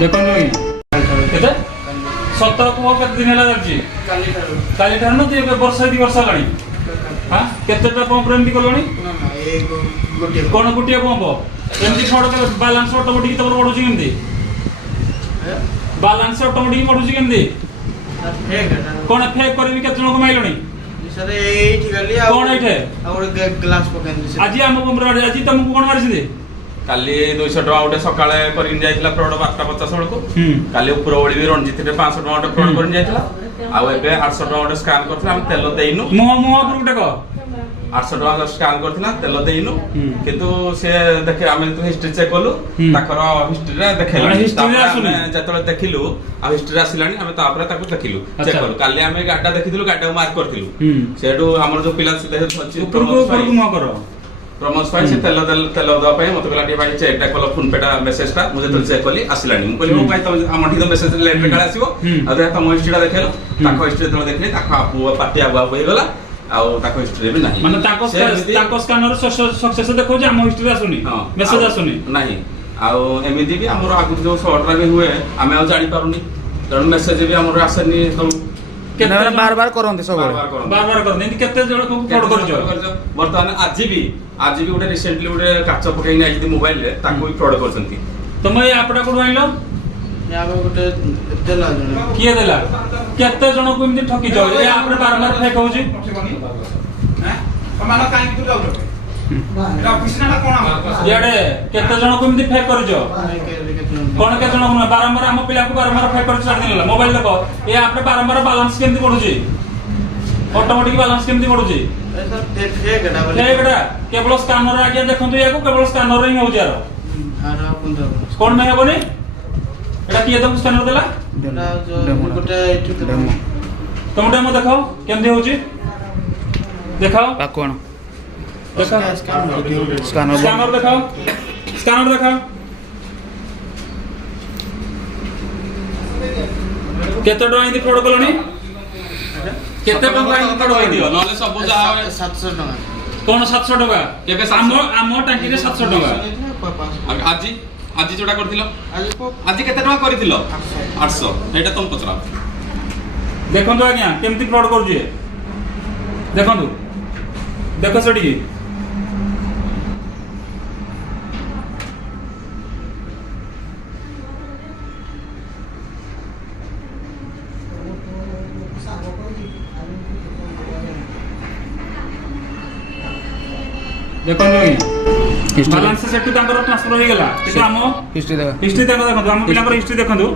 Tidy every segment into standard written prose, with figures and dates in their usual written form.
देखो केते 17 को केते दिन होला जाची काली ठार न ते वर्ष 2 वर्ष लाणी हां केतेटा पंप रेंदी कोलोनी ना ना ए गोटे कोन गुटिया पंप एमती छोड़ के बैलेंस ऑटोमेटिक तबर पडुची केमती बैलेंस ऑटोमेटिक पडुची केमती फेक कोन फेक करबी केते जण को माइलणी सर एठी गली आ कोन एठे आ गोटे ग्लास पकेंदी आज हम पंप रे आज तुमको कोन मारिछि काली 200 टका उठे सकाळे करिन जायतिला फ्रॉड 12:50 बेलको काली ऊपर ओळी भी रणजीत रे 500 टका उठे फ्रॉड करिन जायतिला आ एबे 800 टका उठे स्कैन करथला हम तेल देइनु मुह मुह पर उठे को 800 टका स्कैन करथला तेल देइनु किंतु से देखे आमे तो हिस्ट्री चेक कलु ताकर हिस्ट्री रे देखेला हिस्ट्री आसुनी जतले देखिलु आ हिस्ट्री आसिलानी आमे तापर ताको देखिलु चेक कलु काली आमे गाडा देखिथिलु गाडा मार्क करथिलु सेडू हमर जो पिला से देखि ऊपर को मुह करो प्रमोद भाई से तेल दवा पे मत कहला भाई चेक कल फोन पेटा मेसेज टा मुझे तो चेक कली आसिलानी मु कहली भाई तुम हमठी तो मेसेज लेट रे काले आसीबो आ दे तुम हिस्ट्री टा देखलो ताको हिस्ट्री तो देखले ताको आपु पार्टी आगु होई गला आ ताको हिस्ट्री भी नाही माने ताको स्कैनर सक्सेस देखो जे हम हिस्ट्री आसुनी मेसेज आसुनी नाही आ एमिदी भी हमर आगु जो शॉर्ट रा भी हुए आमे आ जानि पारुनी कारण मेसेज भी हमर आसनी तो केते बार बार करंते सब बार बार करने केते जण को फ्रॉड करजो वर्तमान आज भी गोटे रिसेंटली गोटे काच पकई नै मोबाइल रे ताको भी फ्रॉड करसंती तुम ए आपडा कोड आइलो या गोटे देला जण किए देला केते जण को इमति ठकी जाओ ए आपरे बार बार फेक होजी हैं तमाना काई तू जाउ एटा ऑफिस ना कोन याडे केते जण को इमति फेक करजो कोन के जण को बारंबार हम पिला को बारंबार फेक कर छाड़ दिला मोबाइल देखो ए आपरे बारंबार बैलेंस केमति पडुजी ऑटोमेटिक बैलेंस केमति पडुजी सर फेक एटा बोले फेक केवल स्कैनर आगे देखंतु याको केवल स्कैनर रे होजी यार आरा कोन में हेबोनी एटा किए तुम स्कैनर देला एटा जो गोटे एठी डेमो तुम डेमो देखाओ केमति होजी देखाओ पाकोण देखाओ स्कैनर स्कैनर देखाओ स्कैनर देखाओ केते टका इदी फ्रॉड कलोनी केते टका इदी फ्रॉड होई दियो नले सब जा 700 टका कोन 700 टका केबे आम टांकी रे 700 टका आज जोटा करथिलो आज केते टका करथिलो 800 एटा तुम पचरा देखंतु आज्ञा केमति फ्रॉड करू जे देखंतु देखो सडी देखो बैलेंस सेटु तांकर ट्रांसफर हो गेला किंतु हम हिस्ट्री देखा हिस्ट्री देखो हम पिलाकर हिस्ट्री देखंतु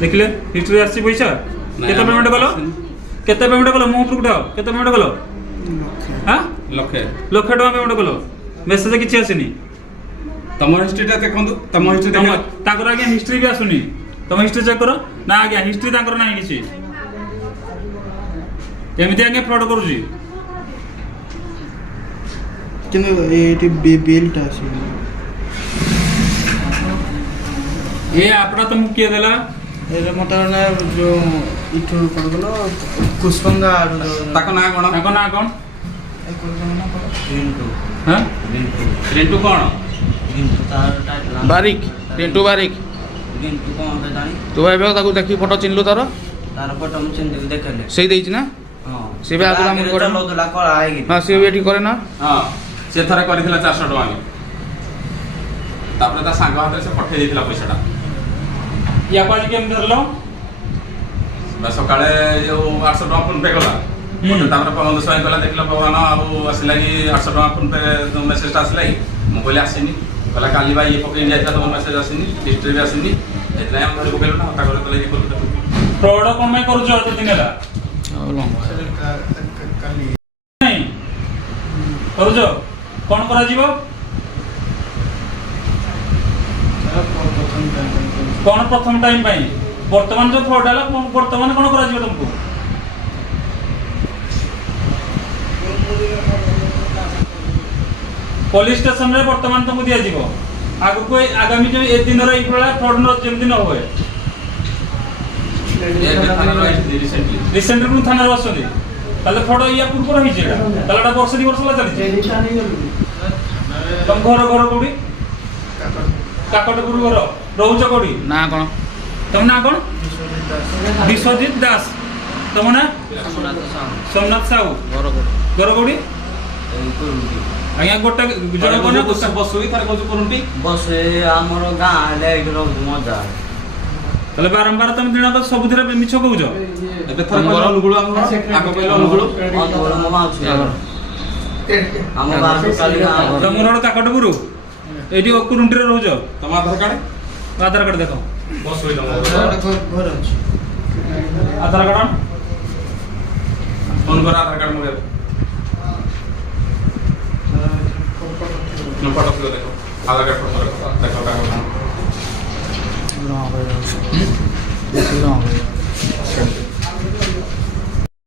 देखले हिस्ट्री आसी पैसा केते पेमेंट कलो केते पेमेंट कलो मुंह पर उठाओ केते पेमेंट कलो हां लखे लक्ष टका पेमेंट कलो मेसेज किछि आसीनी तम हिस्ट्री टा देखंतु तम हिस्ट्री देखा तांकर आगे हिस्ट्री भी आसुनी तम हिस्ट्री चेक करो ना आगे हिस्ट्री तांकर नाही किछि एमिति आगे फ्रॉड करूजी किने एठी बिल टा আছে ए आपड़ा तुम किए देला एरे मता ना जो इठो पडगलो कुसपंगा आरो ताको ना कोन ताको ना कोन ए कोन ना रिंटू हां रेंटू कोन रिंटू तार टाइटल बारिक रिंटू बारिक रिंटू कोन पे जानी तू एबे ताको देखि फोटो चिन्हलु तार तार फोटो हम चिन्ह देखले सेही देइछ ना हां से बे आगु हम करे लोग ला कला आएगी हां से एठी करे ना हां से थरा करथिला 400 टका तापर ता सांग हाथ से पठे देथिला पैसाटा या पाजी केम धरलो बस सकाळे जो 800 टका फोन पे कला मोटे तापर पवन स्वयं कला देखला भगवान आबो आसिला कि 800 टका फोन पे मेसेज आसिला मु कहले आसीनी कला काली भाई ये पकई जायता तो मेसेज आसीनी हिस्ट्री भी आसीनी एतला हम घर पकइलो ना ता करे तले ये करु फ्रॉड कोन में करू जो दिन ला काली नहीं करू जो कोन करा जीवो कोन प्रथम टाइम पाई वर्तमान जो फ्रॉड हला वर्तमान कोन करा जीवो तुमको पुलिस स्टेशन रे वर्तमान तुमको दिया जीवो आगु को आगामी जो ए दिन रे इफला फ्रॉड न जेम दिन होए रिसेंटली थाना रे आसोनी ताले फ्रॉड या पूर्व रही जेडा तालेटा वर्ष 2 वर्ष ला चली तुम घर कोडी काकटपुर घर রହୁଛ কোটি ନା କ'ଣ? ତମ ନାଁ କ'ଣ? ବିଶ୍ୱଜିତ ଦାସ। ତମ ନାଁ? ସୋମନାଥ ସାହୁ। ଘର କୋଉଠି? ଘର କୋଉଠି? ଆଜ୍ଞା ଗୋଟେ ଜଣ କୋଣ ବସୁ ଥରେ କହୁଛୁ କରୁଣ୍ଟି ବସ ଆମର ଗାଁ ହେଲେ ଏଇଠି ରହୁଛୁ ମଜା। ତାହେଲେ ବାରମ୍ବାର ତମେ ଦିନକ ସବୁଥିରେ ମିଛ କହୁଛ। ଏବେ ଥରେ କହିଲ ଅନୁଗୁଳ ଆମର ଆଗ କହିଲ ଅନୁଗୁଳ ଅନୁଗୁଳ ମୋ ମାଉସୀ ଘର। ଆମ ଗାଁ ଟୋଟାଲି ଗାଁ ତମର ଗୋଟେ କାକଟପୁର ଏଇଠି କୁରୁଣ୍ଟିରେ ରହୁଛ। ତମ ଆଧାର କାର୍ଡ ଆଧାର କାର୍ଡ ଦେଖ। ବସୁ ଘର ଅଛି। ଆଧାର କାର୍ଡ ଫୋନ କର ଆଧାର କାର୍ଡ ମଗେଇବ ଫଟୋ ଫଟୋ ଦେଖ ଆଧାର କାର୍ଡ ଫଟୋ ଦେଖ ଦେଖ କାଗଜ ବେଶୀ ରଙ୍ଗ